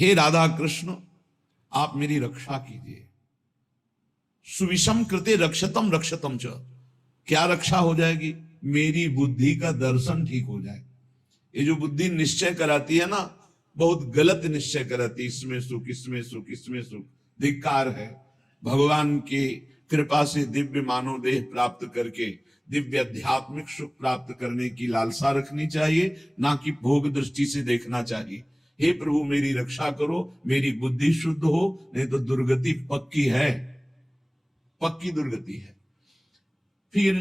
हे राधा कृष्ण आप मेरी रक्षा कीजिए। सुविषम कृते रक्षतम रक्षतम च, क्या रक्षा हो जाएगी? मेरी बुद्धि का दर्शन ठीक हो जाए। ये जो बुद्धि निश्चय कराती है ना, बहुत गलत निश्चय कराती, इसमें सुख इसमें सुख इसमें सुख, धिक्कार है। भगवान की कृपा से दिव्य मानव देह प्राप्त करके दिव्य आध्यात्मिक सुख प्राप्त करने की लालसा रखनी चाहिए, ना कि भोग दृष्टि से देखना चाहिए। हे प्रभु मेरी रक्षा करो, मेरी बुद्धि शुद्ध हो, नहीं तो दुर्गति पक्की है, पक्की दुर्गति है। फिर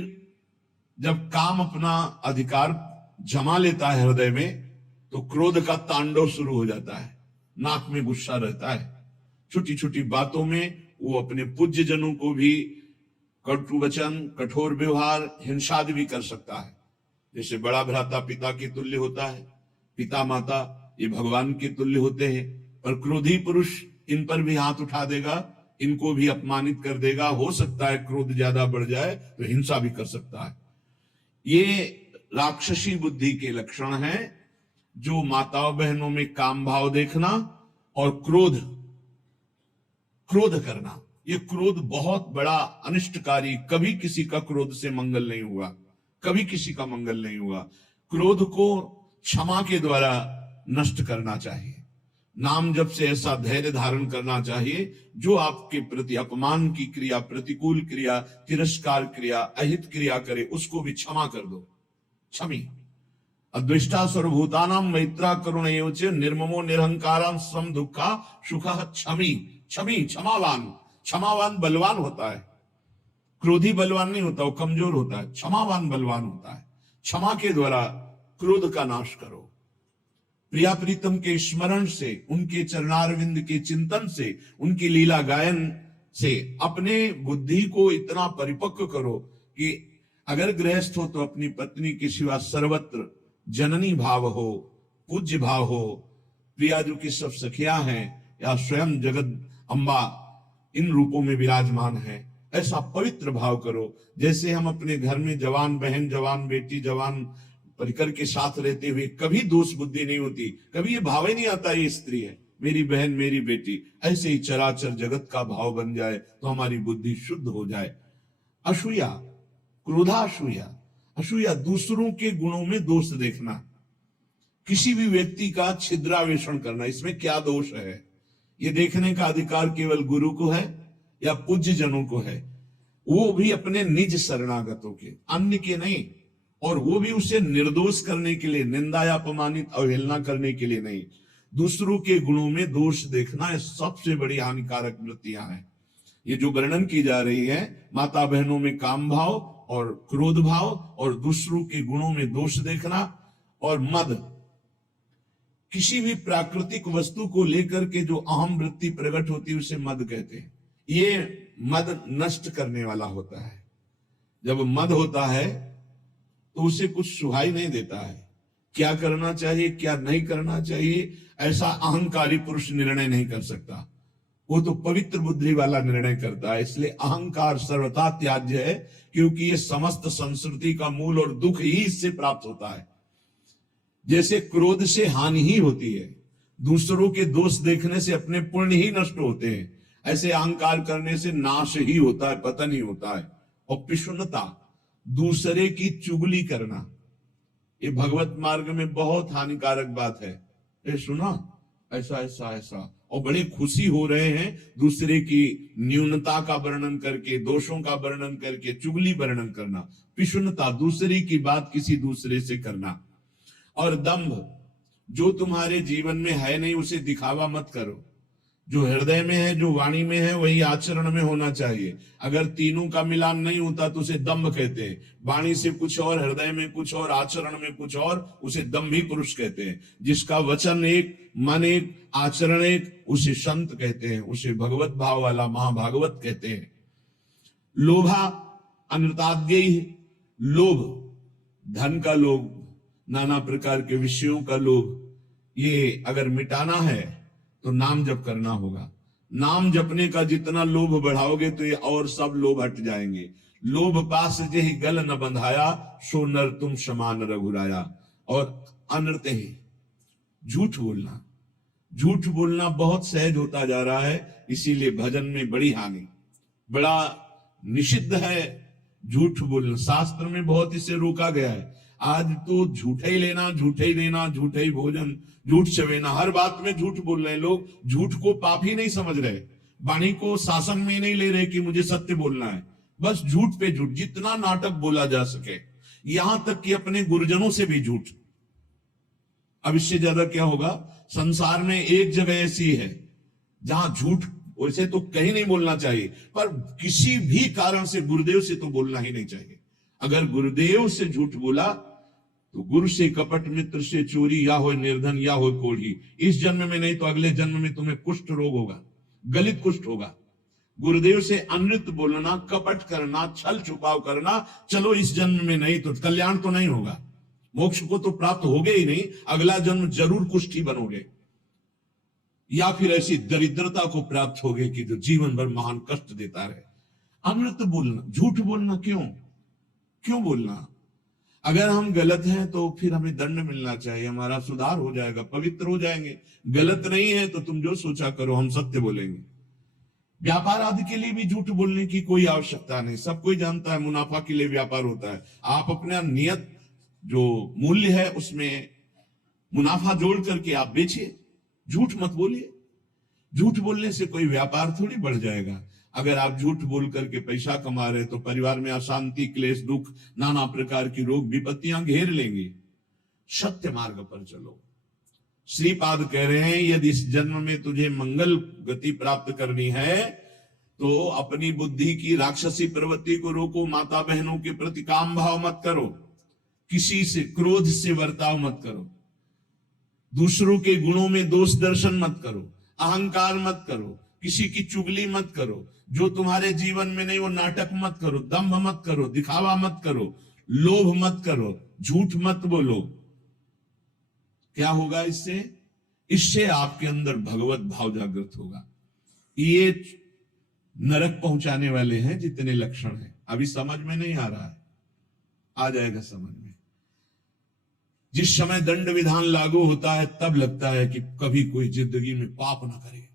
जब काम अपना अधिकार जमा लेता है हृदय में, तो क्रोध का तांडव शुरू हो जाता है, नाक में गुस्सा रहता है, छोटी छोटी बातों में वो अपने पूज्य जनों को भी कटु वचन, कठोर व्यवहार, हिंसा भी कर सकता है। जैसे बड़ा भ्राता पिता के तुल्य होता है, पिता माता ये भगवान के तुल्य होते हैं, पर क्रोधी पुरुष इन पर भी हाथ उठा देगा, इनको भी अपमानित कर देगा। हो सकता है क्रोध ज्यादा बढ़ जाए तो हिंसा भी कर सकता है। ये राक्षसी बुद्धि के लक्षण हैं, जो माताओं बहनों में काम भाव देखना और क्रोध करना। ये क्रोध बहुत बड़ा अनिष्टकारी, कभी किसी का क्रोध से मंगल नहीं हुआ, कभी किसी का मंगल नहीं हुआ। क्रोध को क्षमा के द्वारा नष्ट करना चाहिए, नाम जप से ऐसा धैर्य धारण करना चाहिए, जो आपके प्रति अपमान की क्रिया, प्रतिकूल क्रिया, तिरस्कार क्रिया, अहित क्रिया करे, उसको भी क्षमा कर दो। क्षमी अद्वेष्टा सर्वभूतानां मैत्रा करुण एवच निर्ममो निरहंकारां सम दुखा सुखः क्षमी। क्षमी क्षमावान, क्षमावान बलवान होता है, क्रोधी बलवान नहीं होता, वो कमजोर होता है। क्षमावान बलवान होता है। क्षमा के द्वारा क्रोध का नाश करो। प्रिया प्रीतम के स्मरण से, उनके चरणारविंद के चिंतन से, उनकी लीला गायन से अपने बुद्धि को इतना परिपक्व करो कि अगर गृहस्थ हो तो अपनी पत्नी के सिवा सर्वत्र जननी भाव हो, पूज्य भाव हो। प्रिया जो की सब सखियां हैं या स्वयं जगत अम्बा इन रूपों में विराजमान है, ऐसा पवित्र भाव करो। जैसे हम अपने घर में जवान बहन, जवान बेटी, जवान परिकर के साथ रहते हुए कभी दोष बुद्धि नहीं होती, कभी ये भाव ही नहीं आता ये स्त्री है, मेरी बहन, मेरी बेटी। ऐसे ही चराचर जगत का भाव बन जाए तो हमारी बुद्धि शुद्ध हो जाए। असूया, क्रोधासूया, असूया दूसरों के गुणों में दोष देखना, किसी भी व्यक्ति का छिद्रावेषण करना, इसमें क्या दोष है, ये देखने का अधिकार केवल गुरु को है या पूज्य जनों को है, वो भी अपने निज शरणागतों के, अन्य के नहीं। और वो भी उसे निर्दोष करने के लिए, निंदा या अपमानित अवहेलना करने के लिए नहीं। दूसरों के गुणों में दोष देखना ये सबसे बड़ी हानिकारक वृत्तियां हैं। ये जो वर्णन की जा रही है, माता बहनों में काम भाव और क्रोध भाव और दूसरों के गुणों में दोष देखना और मद, किसी भी प्राकृतिक वस्तु को लेकर के जो अहम वृत्ति प्रकट होती है उसे मद कहते हैं। ये मद नष्ट करने वाला होता है। जब मद होता है तो उसे कुछ सुहाई नहीं देता है, क्या करना चाहिए क्या नहीं करना चाहिए ऐसा अहंकारी पुरुष निर्णय नहीं कर सकता, वो तो पवित्र बुद्धि वाला निर्णय करता है। इसलिए अहंकार सर्वथा त्याज्य है, क्योंकि ये समस्त संस्कृति का मूल और दुख ही इससे प्राप्त होता है। जैसे क्रोध से हानि ही होती है, दूसरों के दोष देखने से अपने पुण्य ही नष्ट होते हैं, ऐसे अहंकार करने से नाश ही होता है, पतन ही होता है। और पिशुनता, दूसरे की चुगली करना, ये भगवत मार्ग में बहुत हानिकारक बात है। ये सुना ऐसा ऐसा ऐसा, और बड़ी खुशी हो रहे हैं दूसरे की न्यूनता का वर्णन करके, दोषों का वर्णन करके, चुगली वर्णन करना। पिशुनता, दूसरे की बात किसी दूसरे से करना। और दंभ, जो तुम्हारे जीवन में है नहीं उसे दिखावा मत करो। जो हृदय में है, जो वाणी में है, वही आचरण में होना चाहिए। अगर तीनों का मिलान नहीं होता तो उसे दंभ कहते हैं। वाणी से कुछ और, हृदय में कुछ और, आचरण में कुछ और, उसे दंभी पुरुष कहते हैं। जिसका वचन एक, मन एक, आचरण एक, उसे संत कहते हैं, उसे भगवत भाव वाला महाभागवत कहते हैं। लोभा अनृताद्यैः, लोभ, धन का लोभ, नाना प्रकार के विषयों का लोभ, ये अगर मिटाना है तो नाम जप करना होगा। नाम जपने का जितना लोभ बढ़ाओगे तो ये और सब लोभ हट जाएंगे। लोभ पास जेहि गल न बंधाया, सो नर तुम समान रघुराया। और अनृत ही, झूठ बोलना, झूठ बोलना बहुत सहज होता जा रहा है, इसीलिए भजन में बड़ी हानि, बड़ा निषिद्ध है झूठ बोलना। शास्त्र में बहुत इसे रोका गया है। आज तो झूठे ही लेना, झूठे ही लेना, झूठे ही भोजन, झूठ चवेना, हर बात में झूठ बोल रहे हैं लोग। झूठ को पाप ही नहीं समझ रहे, वाणी को शासन में नहीं ले रहे कि मुझे सत्य बोलना है, बस झूठ पे झूठ, जितना नाटक बोला जा सके, यहां तक कि अपने गुरुजनों से भी झूठ। अब इससे ज्यादा क्या होगा? संसार में एक जगह ऐसी है जहां झूठ वैसे तो कहीं नहीं बोलना चाहिए, पर किसी भी कारण से गुरुदेव से तो बोलना ही नहीं चाहिए। अगर गुरुदेव से झूठ बोला तो गुरु से कपट, मित्र से चोरी, या हो निर्धन या हो कोढ़ी, इस जन्म में नहीं तो अगले जन्म में तुम्हें कुष्ठ रोग होगा, गलित कुष्ठ होगा। गुरुदेव से अनृत बोलना, कपट करना, छल छुपाव करना, चलो इस जन्म में नहीं तो कल्याण तो नहीं होगा, मोक्ष को तो प्राप्त होगे ही नहीं, अगला जन्म जरूर कुष्ठी बनोगे, या फिर ऐसी दरिद्रता को प्राप्त होगे कि जो जीवन भर महान कष्ट देता रहे। अमृत बोलना, झूठ बोलना क्यों बोलना? अगर हम गलत हैं तो फिर हमें दंड मिलना चाहिए, हमारा सुधार हो जाएगा, पवित्र हो जाएंगे। गलत नहीं है तो तुम जो सोचा करो, हम सत्य बोलेंगे। व्यापार आदि के लिए भी झूठ बोलने की कोई आवश्यकता नहीं, सब कोई जानता है मुनाफा के लिए व्यापार होता है। आप अपना नियत जो मूल्य है उसमें मुनाफा जोड़ करके आप बेचिए, झूठ मत बोलिए। झूठ बोलने से कोई व्यापार थोड़ी बढ़ जाएगा। अगर आप झूठ बोल करके पैसा कमा रहे तो परिवार में अशांति, क्लेश, दुख, नाना प्रकार की रोग विपत्तियां घेर लेंगी। सत्य मार्ग पर चलो। श्रीपाद कह रहे हैं यदि इस जन्म में तुझे मंगल गति प्राप्त करनी है तो अपनी बुद्धि की राक्षसी प्रवृत्ति को रोको, माता बहनों के प्रति काम भाव मत करो, किसी से क्रोध से वर्ताव मत करो, दूसरों के गुणों में दोष दर्शन मत करो, अहंकार मत करो, किसी की चुगली मत करो, जो तुम्हारे जीवन में नहीं वो नाटक मत करो, दंभ मत करो, दिखावा मत करो, लोभ मत करो, झूठ मत बोलो। क्या होगा इससे आपके अंदर भगवत भाव जागृत होगा। ये नरक पहुंचाने वाले हैं जितने लक्षण हैं, अभी समझ में नहीं आ रहा है, आ जाएगा समझ में। जिस समय दंड विधान लागू होता है तब लगता है कि कभी कोई जिंदगी में पाप ना करे।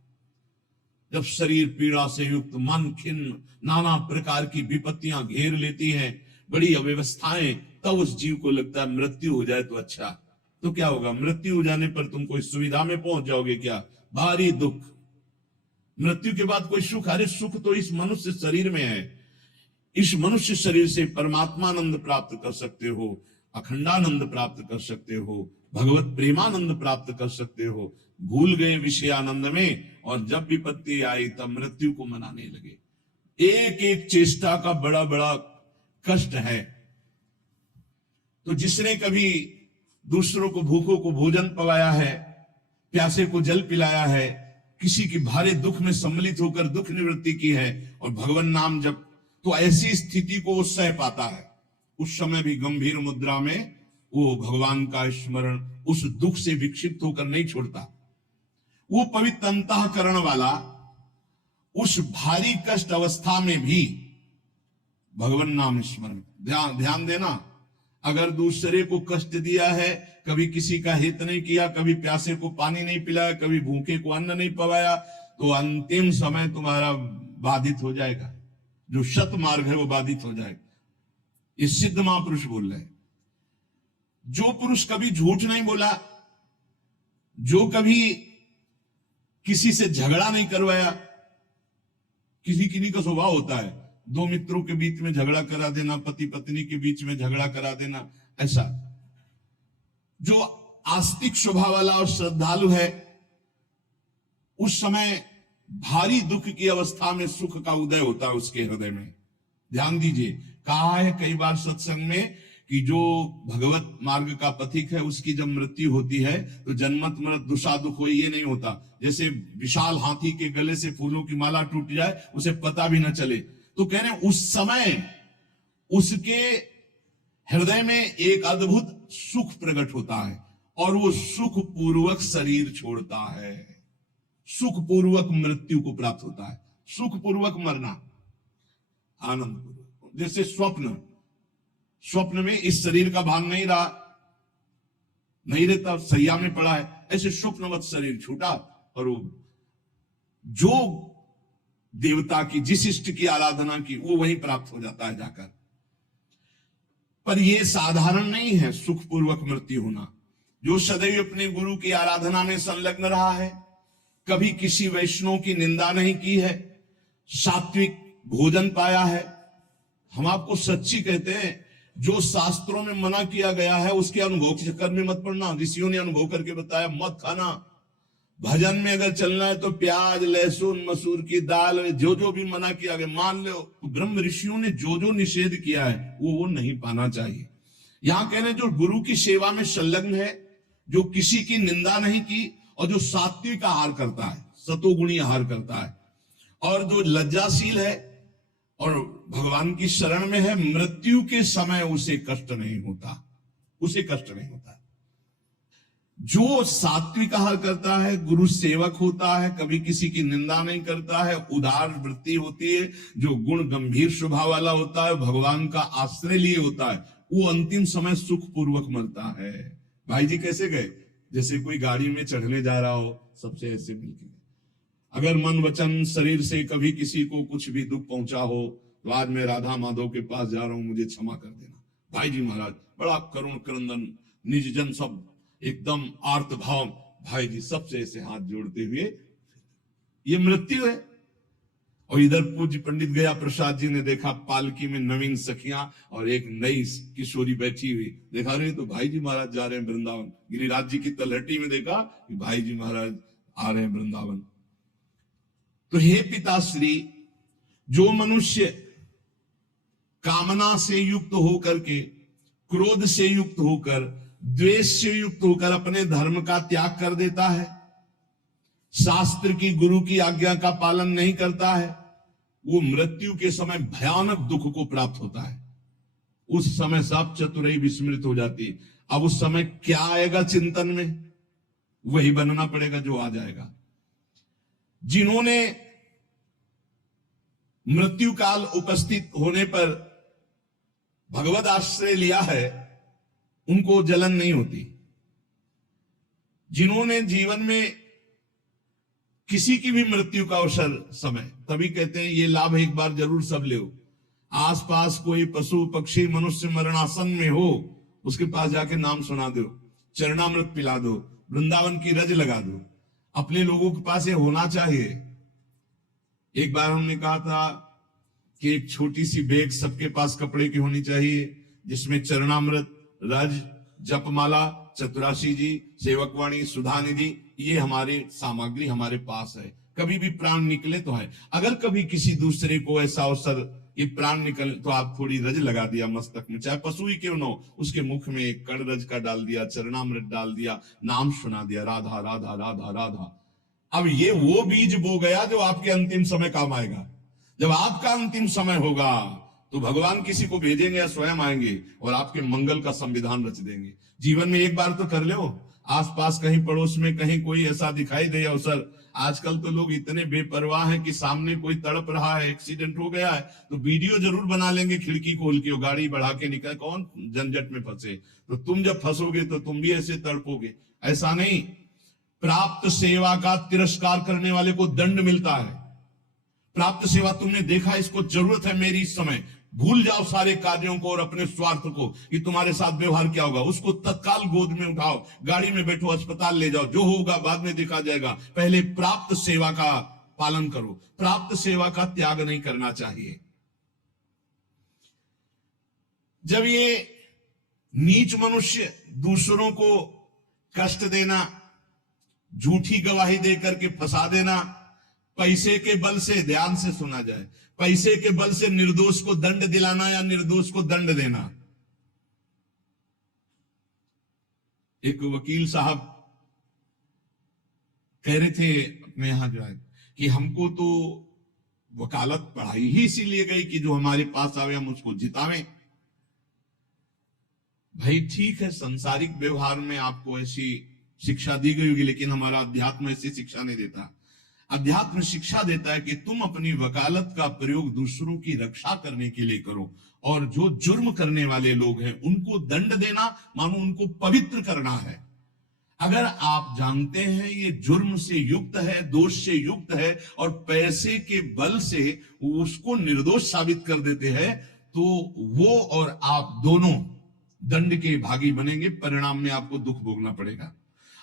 जब शरीर पीड़ा से युक्त, मन खिन्न, नाना प्रकार की विपत्तियां घेर लेती हैं, बड़ी अव्यवस्थाएं, तब उस जीव को लगता है मृत्यु हो जाए तो अच्छा। तो क्या होगा? मृत्यु हो जाने पर तुम कोई सुविधा में पहुंच जाओगे क्या? भारी दुख। मृत्यु के बाद कोई सुख? अरे सुख तो इस मनुष्य शरीर में है। इस मनुष्य शरीर से परमात्मानंद प्राप्त कर सकते हो, अखंडानंद प्राप्त कर सकते हो, भगवत प्रेमानंद प्राप्त कर सकते हो। भूल गए विषय आनंद में, और जब विपत्ति आई तब मृत्यु को मनाने लगे। एक एक चेष्टा का बड़ा बड़ा कष्ट है। तो जिसने कभी दूसरों को, भूखों को भोजन पवाया है, प्यासे को जल पिलाया है, किसी की भारी दुख में सम्मिलित होकर दुख निवृत्ति की है और भगवान नाम जब, तो ऐसी स्थिति को वो सह पाता है। उस समय भी गंभीर मुद्रा में वो भगवान का स्मरण उस दुख से विक्षिप्त होकर नहीं छोड़ता। वो पवित्र अंतःकरण वाला उस भारी कष्ट अवस्था में भी भगवान नाम स्मरण। ध्यान देना, अगर दूसरे को कष्ट दिया है, कभी किसी का हित नहीं किया, कभी प्यासे को पानी नहीं पिलाया, कभी भूखे को अन्न नहीं पवाया, तो अंतिम समय तुम्हारा बाधित हो जाएगा। जो शत मार्ग है वो बाधित हो जाएगा। ये सिद्ध महापुरुष बोल रहे हैं। जो पुरुष कभी झूठ नहीं बोला, जो कभी किसी से झगड़ा नहीं करवाया, किसी का स्वभाव होता है दो मित्रों के बीच में झगड़ा करा देना, पति पत्नी के बीच में झगड़ा करा देना, ऐसा। जो आस्तिक स्वभाव वाला और श्रद्धालु है, उस समय भारी दुख की अवस्था में सुख का उदय होता है उसके हृदय में। ध्यान दीजिए, कहा है कई बार सत्संग में कि जो भगवत मार्ग का पथिक है उसकी जब मृत्यु होती है तो जन्मत मृत दुषा दुख हो, ये नहीं होता। जैसे विशाल हाथी के गले से फूलों की माला टूट जाए, उसे पता भी न चले। तो कह रहे हैं उस समय उसके हृदय में एक अद्भुत सुख प्रकट होता है और वो सुख पूर्वक शरीर छोड़ता है, सुख पूर्वक मृत्यु को प्राप्त होता है, सुख पूर्वक मरना, आनंद पूर्वक। जैसे स्वप्न में इस शरीर का भान नहीं रहा, नहीं रहता, सैया में पड़ा है, ऐसे स्वप्नवत शरीर छूटा और वो जो देवता की, जिस इष्ट की आराधना की, वो वहीं प्राप्त हो जाता है जाकर। पर यह साधारण नहीं है सुखपूर्वक मृत्यु होना। जो सदैव अपने गुरु की आराधना में संलग्न रहा है, कभी किसी वैष्णव की निंदा नहीं की है, सात्विक भोजन पाया है। हम आपको सच्ची कहते हैं, जो शास्त्रों में मना किया गया है उसके अनुभव के चक्कर में मत पड़ना। ऋषियों ने अनुभव करके बताया, मत खाना। भजन में अगर चलना है तो प्याज, लहसुन, मसूर की दाल, जो जो भी मना किया गया मान लो। ब्रह्म ऋषियों ने जो जो निषेध किया है वो नहीं पाना चाहिए। यहां कह रहे हैं, जो गुरु की सेवा में संलग्न है, जो किसी की निंदा नहीं की, और जो सात्विक आहार करता है, सतोगुणी आहार करता है, और जो लज्जाशील है और भगवान की शरण में है, मृत्यु के समय उसे कष्ट नहीं होता, उसे कष्ट नहीं होता। जो सात्विक आहार करता है, गुरु सेवक होता है, कभी किसी की निंदा नहीं करता है, उदार वृत्ति होती है, जो गुण गंभीर स्वभाव वाला होता है, भगवान का आश्रय लिए होता है, वो अंतिम समय सुखपूर्वक मरता है। भाई जी कैसे गए? जैसे कोई गाड़ी में चढ़ने जा रहा हो, सबसे ऐसे मिलके। अगर मन वचन शरीर से कभी किसी को कुछ भी दुख पहुंचा हो तो आज मैं राधा माधव के पास जा रहा हूं, मुझे क्षमा कर देना। भाई जी महाराज बड़ा करुण क्रंदन, निज जन सब एकदम आर्त भाव, भाई जी सबसे ऐसे हाथ जोड़ते हुए, ये मृत्यु है। और इधर पूज्य पंडित गया प्रसाद जी ने देखा पालकी में नवीन सखियां और एक नई किशोरी बैठी हुई, देखा रहे तो भाई जी महाराज जा रहे हैं वृंदावन। गिरिराज जी की तलहटी में देखा कि भाई जी महाराज आ रहे हैं वृंदावन। तो हे पिताश्री, जो मनुष्य कामना से युक्त होकर के, क्रोध से युक्त होकर, द्वेष से युक्त होकर अपने धर्म का त्याग कर देता है, शास्त्र की, गुरु की आज्ञा का पालन नहीं करता है, वो मृत्यु के समय भयानक दुख को प्राप्त होता है। उस समय सब चतुराई विस्मृत हो जाती है। अब उस समय क्या आएगा चिंतन में, वही बनना पड़ेगा जो आ जाएगा। जिन्होंने मृत्यु काल उपस्थित होने पर भगवद आश्रय लिया है, उनको जलन नहीं होती। जिन्होंने जीवन में किसी की भी मृत्यु का अवसर समय, तभी कहते हैं ये लाभ एक बार जरूर सब ले। आसपास कोई पशु पक्षी मनुष्य मरणासन में हो, उसके पास जाके नाम सुना दो, चरणामृत पिला दो, वृंदावन की रज लगा दो। अपने लोगों के पास ये होना चाहिए। एक बार हमने कहा था कि एक छोटी सी बैग सबके पास कपड़े की होनी चाहिए, जिसमें चरणामृत, रज, जपमाला, चतुराशी जी, सेवकवाणी, सुधा निधि, ये हमारी सामग्री हमारे पास है। कभी भी प्राण निकले तो है। अगर कभी किसी दूसरे को ऐसा अवसर ये प्राण निकले तो आप थोड़ी रज लगा दिया मस्तक में, चाहे पशु ही क्यों न हो, उसके मुख में एक कण रज का डाल दिया, चरणामृत डाल दिया, नाम सुना दिया, राधा राधा राधा राधा। अब ये वो बीज बो गया जो आपके अंतिम समय काम आएगा। जब आपका अंतिम समय होगा तो भगवान किसी को भेजेंगे या स्वयं आएंगे और आपके मंगल का संविधान रच देंगे। जीवन में एक बार तो कर लो, आसपास कहीं पड़ोस में कहीं कोई ऐसा दिखाई दे अवसर। आजकल तो लोग इतने बेपरवाह हैं कि सामने कोई तड़प रहा है, एक्सीडेंट हो गया है, तो वीडियो जरूर बना लेंगे, खिड़की खोल के गाड़ी बढ़ा के निकल, कौन झंझट में फंसे। तो तुम जब फंसोगे तो तुम भी ऐसे तड़पोगे। ऐसा नहीं, प्राप्त सेवा का तिरस्कार करने वाले को दंड मिलता है। प्राप्त सेवा तुमने देखा, इसको जरूरत है मेरी इस समय, भूल जाओ सारे कार्यों को और अपने स्वार्थ को कि तुम्हारे साथ व्यवहार क्या होगा। उसको तत्काल गोद में उठाओ, गाड़ी में बैठो, अस्पताल ले जाओ, जो होगा बाद में देखा जाएगा। पहले प्राप्त सेवा का पालन करो, प्राप्त सेवा का त्याग नहीं करना चाहिए। जब ये नीच मनुष्य दूसरों को कष्ट देना, झूठी गवाही देकर के फंसा देना, पैसे के बल से, ध्यान से सुना जाए, पैसे के बल से निर्दोष को दंड दिलाना या निर्दोष को दंड देना। एक वकील साहब कह रहे थे अपने यहां जो है कि हमको तो वकालत पढ़ाई ही इसीलिए गई कि जो हमारे पास आवे हम उसको जितावें। भाई ठीक है, सांसारिक व्यवहार में आपको ऐसी शिक्षा दी गई होगी, लेकिन हमारा अध्यात्म ऐसी शिक्षा नहीं देता। अध्यात्म शिक्षा देता है कि तुम अपनी वकालत का प्रयोग दूसरों की रक्षा करने के लिए करो, और जो जुर्म करने वाले लोग हैं उनको दंड देना मानो उनको पवित्र करना है। अगर आप जानते हैं ये जुर्म से युक्त है, दोष से युक्त है, और पैसे के बल से उसको निर्दोष साबित कर देते हैं, तो वो और आप दोनों दंड के भागी बनेंगे, परिणाम में आपको दुख भोगना पड़ेगा।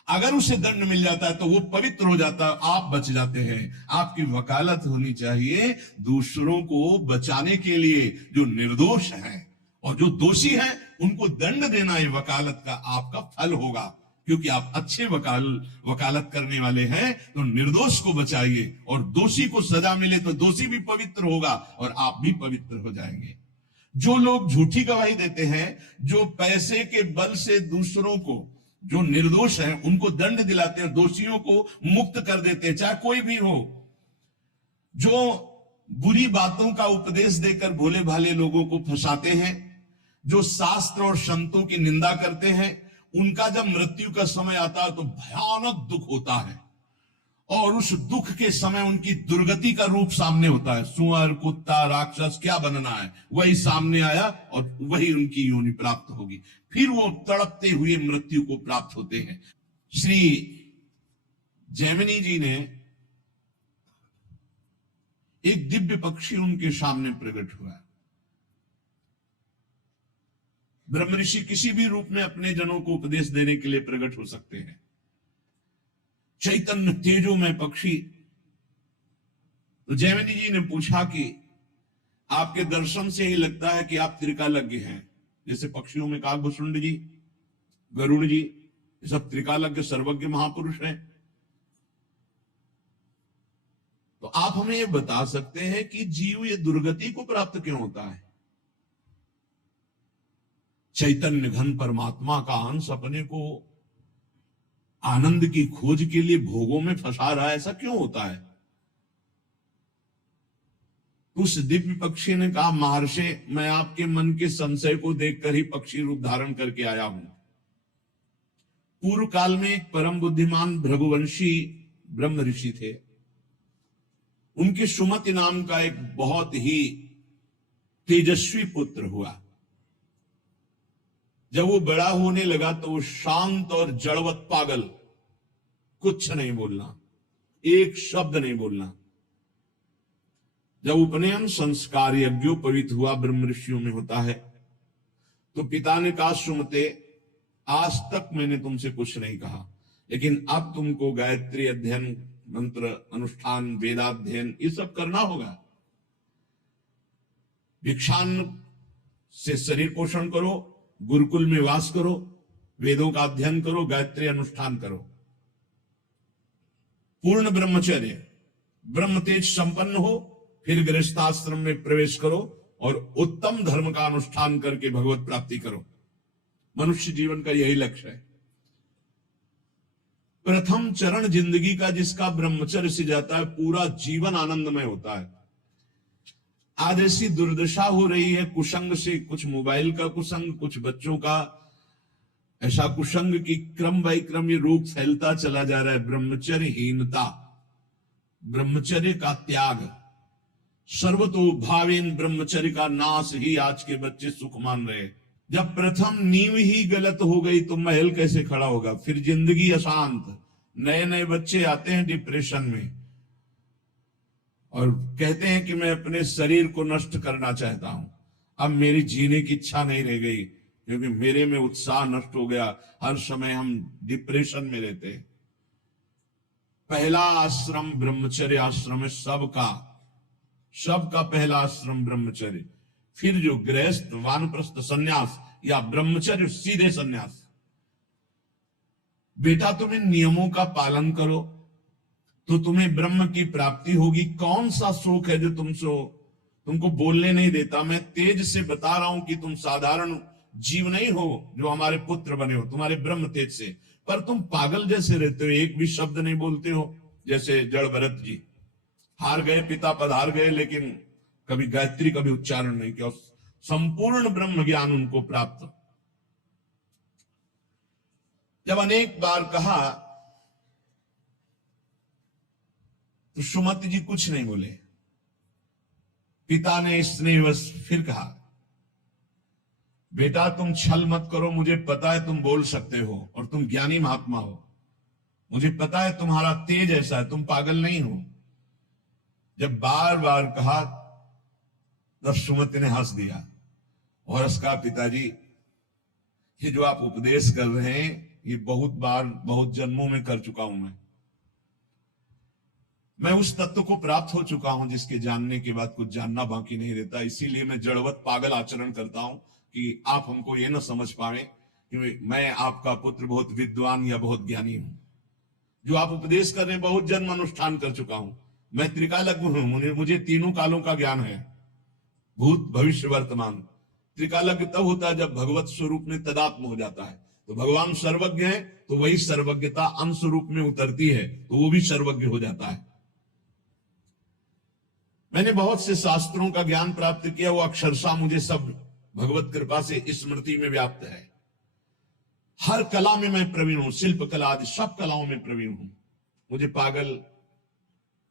अगर उसे दंड मिल जाता है तो वो पवित्र हो जाता है, आप बच जाते हैं। आपकी वकालत होनी चाहिए दूसरों को बचाने के लिए, जो निर्दोष हैं, और जो दोषी हैं उनको दंड देना ये वकालत का आपका फल होगा। क्योंकि आप अच्छे वकालत करने वाले हैं, तो निर्दोष को बचाइए, और दोषी को सजा मिले तो दोषी भी पवित्र होगा और आप भी पवित्र हो जाएंगे। जो लोग झूठी गवाही देते हैं, जो पैसे के बल से दूसरों को, जो निर्दोष हैं उनको दंड दिलाते हैं, दोषियों को मुक्त कर देते हैं, चाहे कोई भी हो, जो बुरी बातों का उपदेश देकर भोले भाले लोगों को फंसाते हैं, जो शास्त्र और संतों की निंदा करते हैं, उनका जब मृत्यु का समय आता है तो भयानक दुख होता है, और उस दुख के समय उनकी दुर्गति का रूप सामने होता है। सुअर, कुत्ता, राक्षस क्या बनना है, वही सामने आया और वही उनकी योनि प्राप्त होगी। फिर वो तड़पते हुए मृत्यु को प्राप्त होते हैं। श्री जैमिनी जी ने एक दिव्य पक्षी उनके सामने प्रकट हुआ। ब्रह्म ऋषि किसी भी रूप में अपने जनों को उपदेश देने के लिए प्रकट हो सकते हैं। चैतन्य तेजो में पक्षी। तो जैमिनी जी ने पूछा कि आपके दर्शन से ही लगता है कि आप त्रिकालज्ञ हैं। जैसे पक्षियों में काकभुसुंड जी, गरुड़ जी, ये सब त्रिकालज्ञ सर्वज्ञ महापुरुष हैं। तो आप हमें ये बता सकते हैं कि जीव ये दुर्गति को प्राप्त क्यों होता है? चैतन्य घन परमात्मा का अंश अपने को आनंद की खोज के लिए भोगों में फंसा रहा है, ऐसा क्यों होता है? उस दिव्य पक्षी ने कहा, महर्षि, मैं आपके मन के संशय को देखकर ही पक्षी रूप धारण करके आया हूं। पूर्व काल में एक परम बुद्धिमान भृगुवंशी ब्रह्म ऋषि थे। उनके सुमति नाम का एक बहुत ही तेजस्वी पुत्र हुआ। जब वो बड़ा होने लगा तो वो शांत और जड़वत पागल, कुछ नहीं बोलना, एक शब्द नहीं बोलना। जब उपनयन संस्कार यज्ञोपवीत हुआ, ब्रह्म ऋषियों में होता है, तो पिता ने कहा, सुमते, आज तक मैंने तुमसे कुछ नहीं कहा, लेकिन अब तुमको गायत्री अध्ययन, मंत्र अनुष्ठान, वेदाध्ययन, ये सब करना होगा। भिक्षान से शरीर पोषण करो, गुरुकुल में वास करो, वेदों का अध्ययन करो, गायत्री अनुष्ठान करो, पूर्ण ब्रह्मचर्य, ब्रह्म तेज संपन्न हो, फिर गृहस्थाश्रम में प्रवेश करो और उत्तम धर्म का अनुष्ठान करके भगवत प्राप्ति करो। मनुष्य जीवन का यही लक्ष्य है। प्रथम चरण जिंदगी का जिसका ब्रह्मचर्य से जाता है, पूरा जीवन आनंदमय होता है। आज ऐसी दुर्दशा हो रही है कुसंग से, कुछ मोबाइल का कुसंग, कुछ बच्चों का ऐसा कुसंग की क्रम बाई क्रम ये रोग फैलता चला जा रहा है। ब्रह्मचर्यहीनता, ब्रह्मचर्य का त्याग, सर्वतोभावेन ब्रह्मचर्य का नाश ही आज के बच्चे सुख मान रहे। जब प्रथम नींव ही गलत हो गई तो महल कैसे खड़ा होगा? फिर जिंदगी अशांत, नए नए बच्चे आते हैं डिप्रेशन में और कहते हैं कि मैं अपने शरीर को नष्ट करना चाहता हूं, अब मेरी जीने की इच्छा नहीं रह गई क्योंकि मेरे में उत्साह नष्ट हो गया। हर समय हम डिप्रेशन में रहते हैं। पहला आश्रम ब्रह्मचर्य आश्रम है, सबका पहला आश्रम ब्रह्मचर्य। फिर जो गृहस्थ, वानप्रस्थ, सन्यास या ब्रह्मचर्य सीधे सन्यास। बेटा तुम इन नियमों का पालन करो तो तुम्हें ब्रह्म की प्राप्ति होगी। कौन सा शोक है जो तुमको बोलने नहीं देता? मैं तेज से बता रहा हूं कि तुम साधारण जीव नहीं हो जो हमारे पुत्र बने हो, तुम्हारे ब्रह्म तेज से, पर तुम पागल जैसे रहते हो, एक भी शब्द नहीं बोलते हो। जैसे जड़ भरत जी हार गए, पिता पधार गए, लेकिन कभी गायत्री कभी उच्चारण नहीं किया, संपूर्ण ब्रह्म ज्ञान उनको प्राप्त। जब अनेक बार कहा तो सुमति जी कुछ नहीं बोले। पिता ने स्नेहवश फिर कहा, बेटा तुम छल मत करो, मुझे पता है तुम बोल सकते हो और तुम ज्ञानी महात्मा हो, मुझे पता है तुम्हारा तेज ऐसा है, तुम पागल नहीं हो। जब बार बार कहा तब सुमति ने हंस दिया और उसका पिताजी ये जो आप उपदेश कर रहे हैं ये बहुत बार बहुत जन्मों में कर चुका हूं। मैं उस तत्व को प्राप्त हो चुका हूं जिसके जानने के बाद कुछ जानना बाकी नहीं रहता। इसीलिए मैं जड़वत पागल आचरण करता हूं कि आप हमको ये ना समझ पाए कि मैं आपका पुत्र बहुत विद्वान या बहुत ज्ञानी हूं। जो आप उपदेश कर रहे हैं बहुत जन्म अनुष्ठान कर चुका हूं। मैं त्रिकालज्ञ हूं, मुझे तीनों कालों का ज्ञान है, भूत भविष्य वर्तमान। त्रिकालज्ञ तब होता है जब भगवत स्वरूप में तदात्म हो जाता है। तो भगवान सर्वज्ञ है तो वही सर्वज्ञता अंश रूप में उतरती है तो वो भी सर्वज्ञ हो जाता है। मैंने बहुत से शास्त्रों का ज्ञान प्राप्त किया, वो अक्षरशः मुझे सब भगवत कृपा से स्मृति में व्याप्त है। हर कला में मैं प्रवीण हूं, शिल्प कला आदि सब कलाओं में प्रवीण हूं। मुझे पागल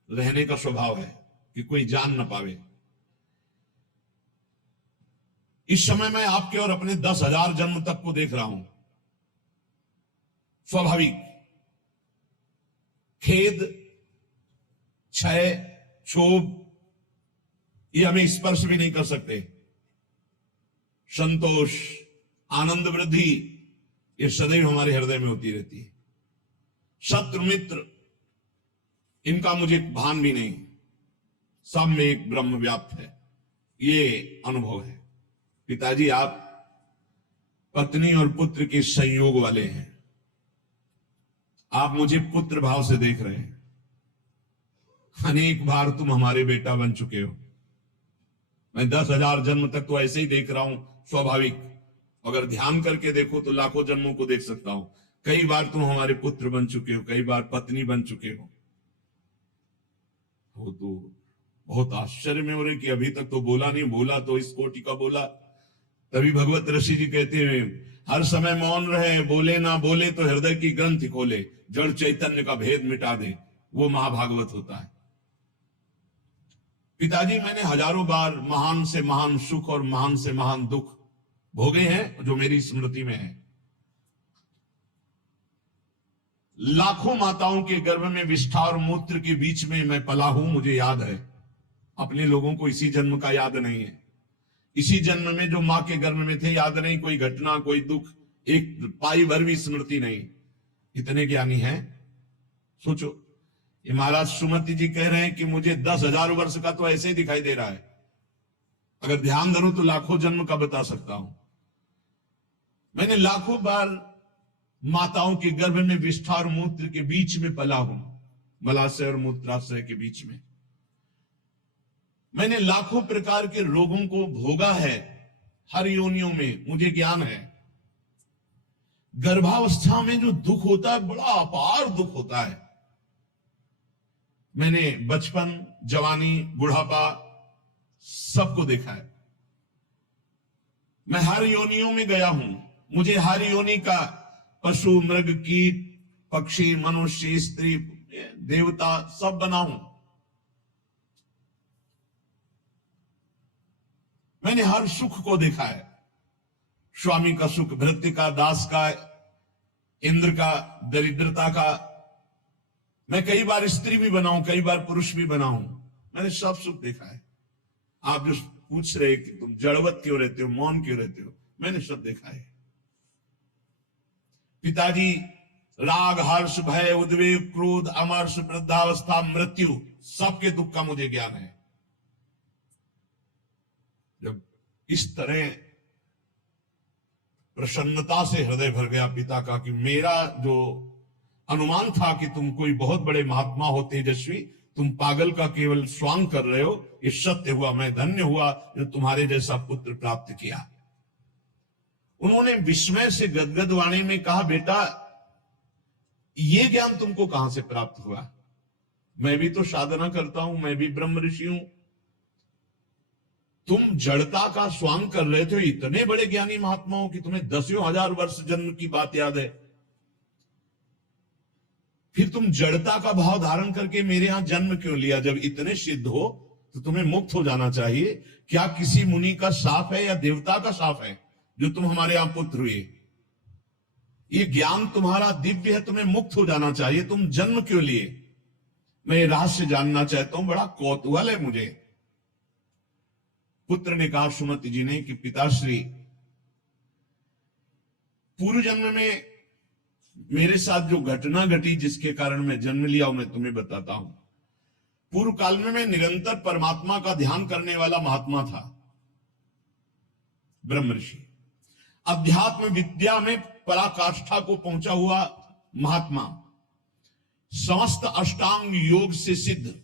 रहने का स्वभाव है कि कोई जान ना पावे। इस समय मैं आपके और अपने 10,000 जन्म तक को देख रहा हूं। स्वाभाविक खेद, क्षय, क्षोभ ये हमें स्पर्श भी नहीं कर सकते। संतोष, आनंद, वृद्धि ये सदैव हमारे हृदय में होती रहती है। शत्रु मित्र इनका मुझे भान भी नहीं, सब में एक ब्रह्म व्याप्त है, ये अनुभव है। पिताजी आप पत्नी और पुत्र के संयोग वाले हैं। आप मुझे पुत्र भाव से देख रहे हैं। अनेक बार तुम हमारे बेटा बन चुके हो। मैं 10,000 जन्म तक तो ऐसे ही देख रहा हूं, स्वाभाविक। अगर ध्यान करके देखो तो लाखों जन्मों को देख सकता हूं। कई बार तुम हमारे पुत्र बन चुके हो, कई बार पत्नी बन चुके हो। वो तो बहुत आश्चर्य में हो रहे कि अभी तक तो बोला नहीं, बोला तो इस कोटि का बोला। तभी भगवत ऋषि जी कहते हैं हर समय मौन रहे, बोले ना बोले तो हृदय की ग्रंथि खोले, जड़ चैतन्य का भेद मिटा दे, वो महाभागवत होता है। पिताजी मैंने हजारों बार महान से महान सुख और महान से महान दुख भोगे हैं जो मेरी स्मृति में है। लाखों माताओं के गर्भ में विष्ठा और मूत्र के बीच में मैं पला हूं, मुझे याद है। अपने लोगों को इसी जन्म का याद नहीं है। इसी जन्म में जो मां के गर्भ में थे याद नहीं, कोई घटना, कोई दुख, एक पाई भर भी स्मृति नहीं। इतने ज्ञानी हैं। सोचो, ये महाराज सुमति जी कह रहे हैं कि मुझे 10,000 वर्ष का तो ऐसे ही दिखाई दे रहा है, अगर ध्यान धरूं तो लाखों जन्म का बता सकता हूं। मैंने लाखों बार माताओं के गर्भ में विष्ठा और मूत्र के बीच में पला हूं, मलाशय और मूत्राशय के बीच में। मैंने लाखों प्रकार के रोगों को भोगा है, हर योनियों में मुझे ज्ञान है। गर्भावस्था में जो दुख होता है बड़ा अपार दुख होता है। मैंने बचपन, जवानी, बुढ़ापा सबको देखा है। मैं हर योनियों में गया हूं। मुझे हर योनि का पशु, मृग, कीट, पक्षी, मनुष्य, स्त्री, देवता सब बना हूं। मैंने हर सुख को देखा है। स्वामी का सुख, भृत्य का, दास का, इंद्र का, दरिद्रता का। मैं कई बार स्त्री भी बना हूं, कई बार पुरुष भी बना हूं। मैंने सब सुख देखा है। आप जो पूछ रहे कि तुम जड़वत क्यों रहते हो, मौन क्यों रहते हो, मैंने सब देखा है। पिताजी राग, हर्ष, भय, उद्वेग, क्रोध, अमर्ष, वृद्धावस्था, मृत्यु सबके दुख का मुझे ज्ञान है। जब इस तरह प्रसन्नता से हृदय भर गया पिता का कि मेरा जो अनुमान था कि तुम कोई बहुत बड़े महात्मा हो, तेजस्वी, तुम पागल का केवल स्वांग कर रहे हो, ये सत्य हुआ। मैं धन्य हुआ जो तुम्हारे जैसा पुत्र प्राप्त किया। उन्होंने विस्मय से गदगद वाणी में कहा, बेटा ये ज्ञान तुमको कहां से प्राप्त हुआ? मैं भी तो साधना करता हूं, मैं भी ब्रह्म ऋषि हूं। तुम जड़ता का स्वांग कर रहे थे, इतने बड़े ज्ञानी महात्माओं की तुम्हें 10,000 वर्ष जन्म की बात याद है, फिर तुम जड़ता का भाव धारण करके मेरे यहां जन्म क्यों लिया? जब इतने सिद्ध हो तो तुम्हें मुक्त हो जाना चाहिए। क्या किसी मुनि का शाप है या देवता का शाप है जो तुम हमारे यहां पुत्र हुए, ये ज्ञान तुम्हारा दिव्य है, तुम्हें मुक्त हो जाना चाहिए, तुम जन्म क्यों लिए? मैं ये रहस्य जानना चाहता हूं, बड़ा कौतूहल है मुझे। पुत्र ने कहा सुमति जी ने कि पिताश्री, पूर्व जन्म में मेरे साथ जो घटना घटी जिसके कारण मैं जन्म लिया वो मैं तुम्हें बताता हूं। पूर्व काल में मैं निरंतर परमात्मा का ध्यान करने वाला महात्मा था, ब्रह्म ऋषि, अध्यात्म विद्या में पराकाष्ठा को पहुंचा हुआ महात्मा, समस्त अष्टांग योग से सिद्ध।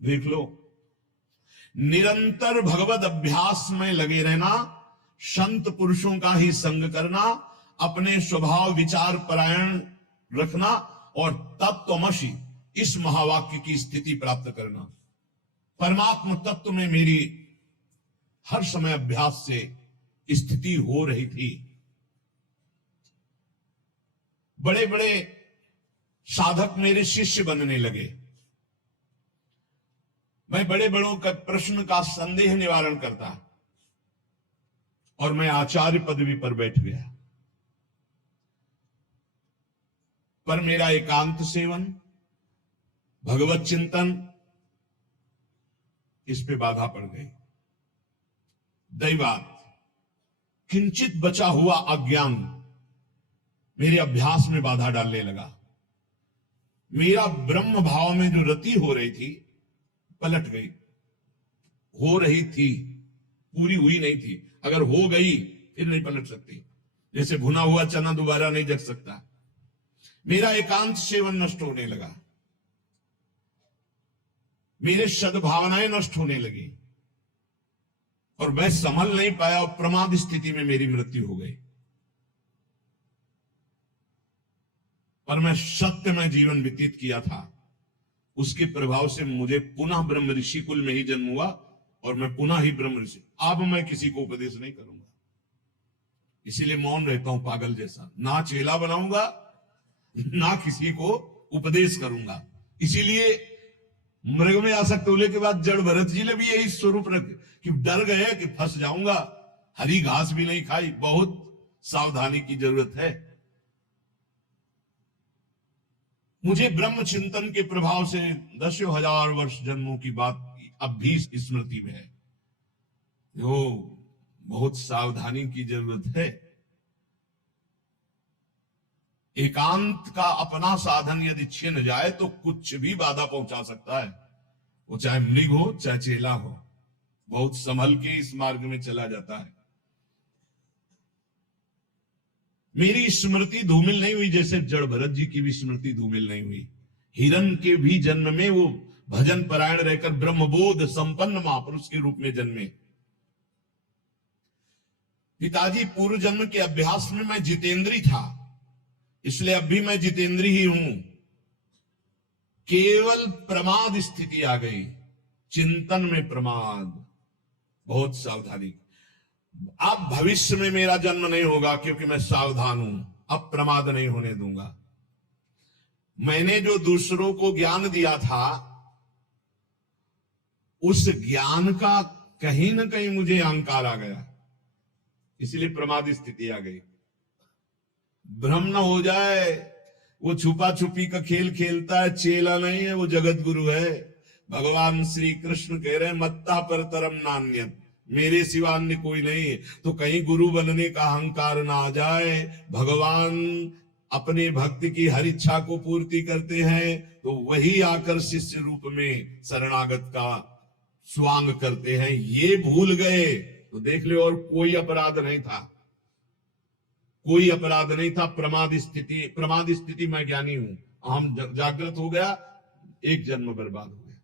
देख लो, निरंतर भगवत अभ्यास में लगे रहना, संत पुरुषों का ही संग करना, अपने स्वभाव विचार परायण रखना और तत्वमसि इस महावाक्य की स्थिति प्राप्त करना। परमात्म तत्व में मेरी हर समय अभ्यास से स्थिति हो रही थी। बड़े बड़े साधक मेरे शिष्य बनने लगे। मैं बड़े बड़ों का प्रश्न का संदेह निवारण करता और मैं आचार्य पदवी पर बैठ गया। पर मेरा एकांत सेवन, भगवत चिंतन, इस पे बाधा पड़ गई। दैवात किंचित बचा हुआ अज्ञान मेरे अभ्यास में बाधा डालने लगा। मेरा ब्रह्म भाव में जो रति हो रही थी पलट गई। हो रही थी, पूरी हुई नहीं थी। अगर हो गई फिर नहीं पलट सकती, जैसे भुना हुआ चना दोबारा नहीं जग सकता। मेरा एकांत सेवन नष्ट होने लगा, मेरे सद्भावनाएं नष्ट होने लगी और मैं संभल नहीं पाया और प्रमाद स्थिति में मेरी मृत्यु हो गई। पर मैं सत्य में जीवन व्यतीत किया था, उसके प्रभाव से मुझे पुनः ब्रह्म ऋषि कुल में ही जन्म हुआ और मैं पुनः ही ब्रह्म ऋषि। अब मैं किसी को उपदेश नहीं करूंगा, इसीलिए मौन रहता हूं पागल जैसा। ना चेला बनाऊंगा ना किसी को उपदेश करूंगा। इसीलिए मृग में आसक्त होने के बाद जड़ भरत जी ने भी यही स्वरूप रख कि डर गए कि फंस जाऊंगा। हरी घास भी नहीं खाई, बहुत सावधानी की जरूरत है। मुझे ब्रह्म चिंतन के प्रभाव से 10,000 वर्ष जन्मों की बात अब भी स्मृति में है। जो बहुत सावधानी की जरूरत है। एकांत का अपना साधन यदि छिन जाए तो कुछ भी बाधा पहुंचा सकता है, वो चाहे मृग हो चाहे चेला हो। बहुत संभल के इस मार्ग में चला जाता है। मेरी स्मृति धूमिल नहीं हुई, जैसे जड़ भरत जी की भी स्मृति धूमिल नहीं हुई। हिरण के भी जन्म में वो भजन परायण रहकर ब्रह्मबोध संपन्न महापुरुष के रूप में जन्मे। पिताजी पूर्व जन्म के अभ्यास में मैं जितेंद्री था, इसलिए अब भी मैं जितेंद्री ही हूं। केवल प्रमाद स्थिति आ गई, चिंतन में प्रमाद, बहुत सावधानी। अब भविष्य में मेरा जन्म नहीं होगा क्योंकि मैं सावधान हूं, अब प्रमाद नहीं होने दूंगा। मैंने जो दूसरों को ज्ञान दिया था उस ज्ञान का कहीं ना कहीं मुझे अहंकार आ गया, इसलिए प्रमाद स्थिति आ गई। भ्रम न हो जाए, वो छुपा छुपी का खेल खेलता है, चेला नहीं है, वो जगत गुरु है। भगवान श्री कृष्ण कह रहे हैं मत्ता पर तरम नान्यत, मेरे सिवा अन्य कोई नहीं। तो कहीं गुरु बनने का अहंकार ना आ जाए। भगवान अपने भक्त की हर इच्छा को पूर्ति करते हैं तो वही आकर शिष्य रूप में शरणागत का स्वांग करते हैं। ये भूल गए तो देख लो, और कोई अपराध नहीं था, कोई अपराध नहीं था। प्रमाद स्थिति मैं ज्ञानी हूं, हम जागृत हो गया, एक जन्म बर्बाद हो गया।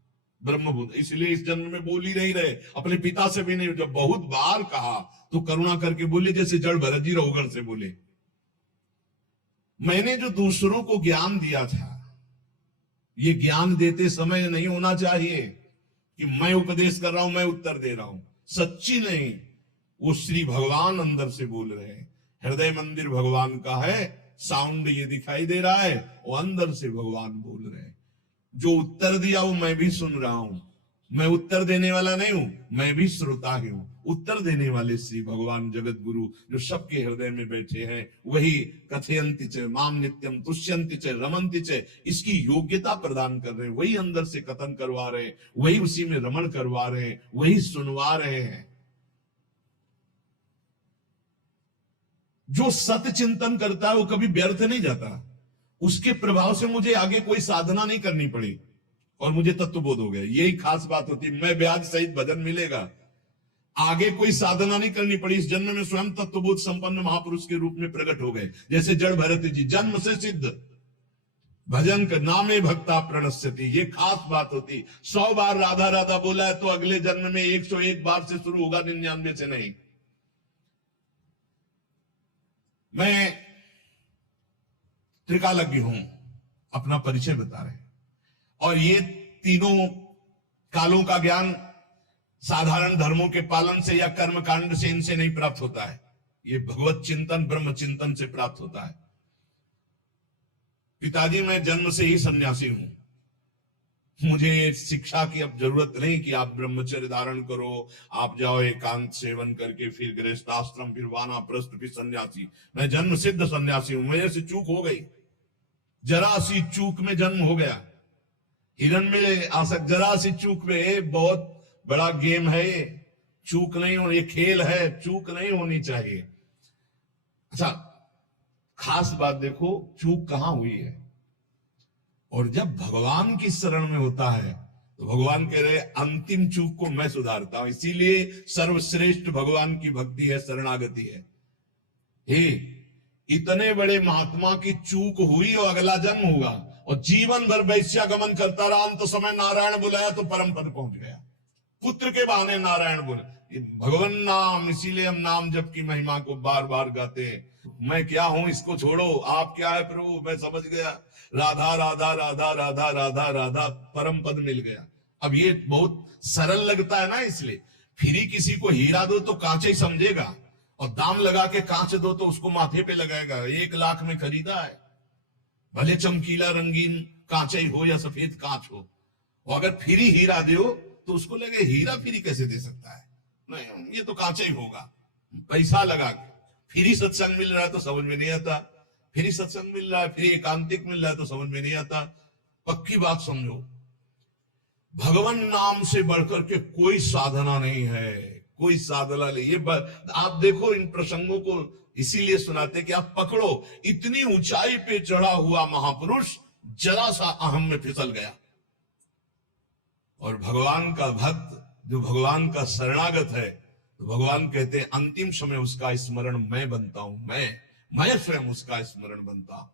ब्रह्मबुद्ध इसलिए इस जन्म में बोल ही नहीं रहे, अपने पिता से भी नहीं। जब बहुत बार कहा तो करुणा करके बोले, जैसे जड़ भरत जी रघुगण से बोले। मैंने जो दूसरों को ज्ञान दिया था, ये ज्ञान देते समय नहीं होना चाहिए कि मैं उपदेश कर रहा हूं, मैं उत्तर दे रहा हूं। सच्ची नहीं, वो श्री भगवान अंदर से बोल रहे हैं। हृदय मंदिर भगवान का है, साउंड ये दिखाई दे रहा है, वो अंदर से भगवान बोल रहे हैं। जो उत्तर दिया वो मैं भी सुन रहा हूं, मैं उत्तर देने वाला नहीं हूं, मैं भी श्रोता ही हूं। उत्तर देने वाले श्री भगवान जगत गुरु जो सबके हृदय में बैठे हैं, वही कथयंति च माम नित्यम तुष्यंति च रमन्ति च, इसकी योग्यता प्रदान कर रहे हैं, वही अंदर से कथन करवा रहे हैं, वही उसी में रमण करवा रहे हैं, वही सुनवा रहे हैं। जो सत्य चिंतन करता है वो कभी व्यर्थ नहीं जाता। उसके प्रभाव से मुझे आगे कोई साधना नहीं करनी पड़ी और मुझे तत्वबोध हो गया। यही खास बात होती है, मैं ब्याज सहित भजन मिलेगा, आगे कोई साधना नहीं करनी पड़ी। इस जन्म में स्वयं तत्वबोध संपन्न महापुरुष के रूप में प्रकट हो गए। जैसे जड़ भरत जी जन्म से सिद्ध, भजन कर नामे भक्ता प्रणश्यति, ये खास बात होती। 100 बार राधा राधा बोला है तो अगले जन्म में 101 बार से शुरू होगा, 99 से नहीं। मैं त्रिकालज्ञ हूं, अपना परिचय बता रहे हैं। और ये तीनों कालों का ज्ञान साधारण धर्मों के पालन से या कर्म कांड से इनसे नहीं प्राप्त होता है, ये भगवत चिंतन ब्रह्म चिंतन से प्राप्त होता है। पिताजी मैं जन्म से ही सन्यासी हूं, मुझे शिक्षा की अब जरूरत नहीं कि आप ब्रह्मचर्य धारण करो, आप जाओ एकांत सेवन करके फिर गृहस्थाश्रम फिर वानप्रस्थ फिर सन्यासी। मैं जन्म सिद्ध सन्यासी हूं। मेरे से चूक हो गई, जरा सी चूक में जन्म हो गया। हिरण में आसक्त जरा सी चूक में, बहुत बड़ा गेम है ये, चूक नहीं होनी, ये खेल है, चूक नहीं होनी चाहिए। अच्छा खास बात देखो, चूक कहां हुई है। और जब भगवान की शरण में होता है तो भगवान कह रहे अंतिम चूक को मैं सुधारता हूं। इसीलिए सर्वश्रेष्ठ भगवान की भक्ति है, शरणागति है। हे इतने बड़े महात्मा की चूक हुई और अगला जन्म हुआ और जीवन भर वैश्यागमन करता रहा, अंत समय नारायण बुलाया तो परम पद पहुंच गया। पुत्र के बहाने नारायण बोले, भगवान नाम, इसीलिए हम नाम जप की महिमा को बार बार गाते हैं। मैं क्या हूं इसको छोड़ो, आप क्या है प्रभु, मैं समझ गया। राधा राधा राधा राधा राधा राधा, परम पद मिल गया। अब ये बहुत सरल लगता है ना, इसलिए फिर ही किसी को हीरा दो तो कांच ही समझेगा, और दाम लगा के कांच दो तो उसको माथे पे लगाएगा। 1 लाख में खरीदा है, भले चमकीला रंगीन कांच ही हो या सफेद कांच हो, और अगर फिर ही हीरा दो तो उसको लगे हीरा फिर ही कैसे दे सकता है, नहीं ये तो कांच ही होगा। पैसा लगा के फिर ही सत्संग मिल रहा है तो समझ में नहीं आता, फिर ही सत्संग मिल रहा है, फिर एकांतिक मिल रहा है तो समझ में नहीं आता। पक्की बात समझो, भगवान नाम से बढ़कर के कोई साधना नहीं है, कोई साधना नहीं। ये आप देखो इन प्रसंगों को इसीलिए सुनाते कि आप पकड़ो, इतनी ऊंचाई पे चढ़ा हुआ महापुरुष जरा सा अहम में फिसल गया। और भगवान का भक्त जो भगवान का शरणागत है, तो भगवान कहते हैं अंतिम समय उसका स्मरण मैं बनता हूं, मैं स्वयं उसका स्मरण बनता हूं।